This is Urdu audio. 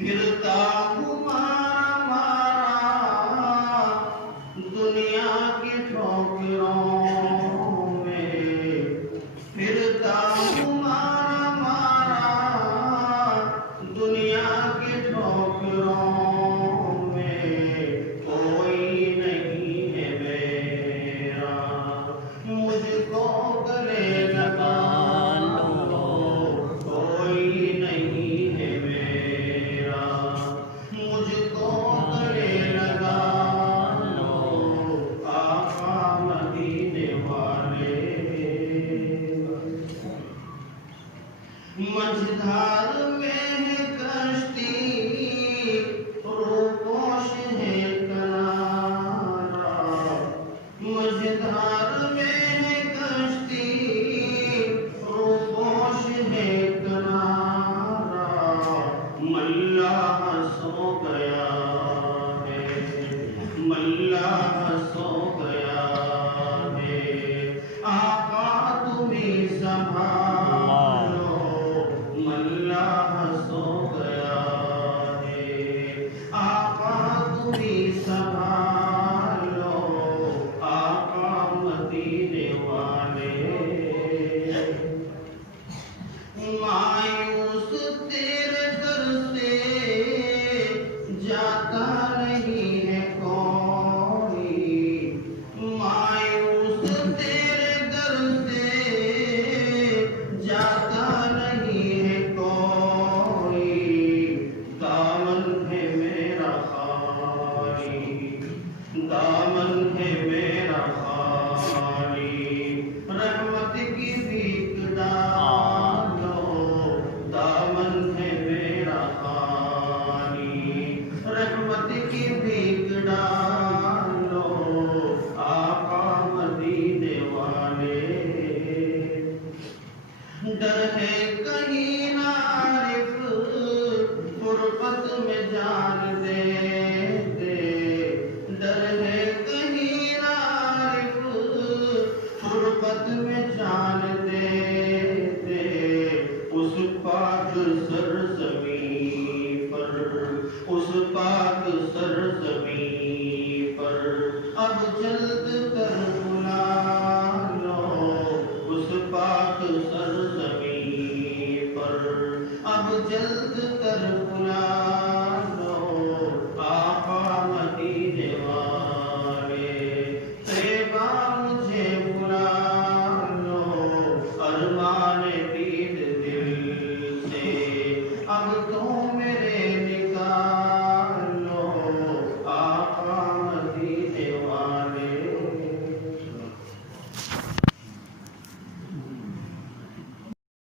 پھرتا ہوں مارا مارا دنیا کی ٹھوکروں میں، پھرتا ہوں مارا مارا دنیا کی ٹھوکروں میں، کوئی نہیں ہے میرا مجھ کو گلے لگا لو، کوئی نہیں ہے میرا مجھ کو گلے لگا لو، آقا مدینے والے۔ مجھدھار میں ہے کشتی روپوش ہے کنارا، مجھدھار میں ہے کشتی روپوش ہے کنارا، ملاح سو گیا ہے، ملاح سو گیا ہے، آقا تمہیں سنبھالو، ملاح سو گیا ہے، آقا تمہیں سنبھالو، آقا مدینے والے۔ مایوس تیرے در سے جاتا نہیں ہے کوئی، مایوس تیرے در سے جاتا نہیں ہے کوئی، دامن ہے میرا خالی، دامن ہے میرا خالی، رحمت کی بھیک ڈالو، دامن ہے میرا خالی، رحمت کی بھیک ڈالو، آقا مدینے والے۔ ڈر ہے کہیں نہ عارف فرقت میں جان دے دے، ڈر ہے کہیں نہ عارف فرقت میں جان دے دے، اس پاک سرزمین پر، اس پاک سرزمین پر اب جلد کر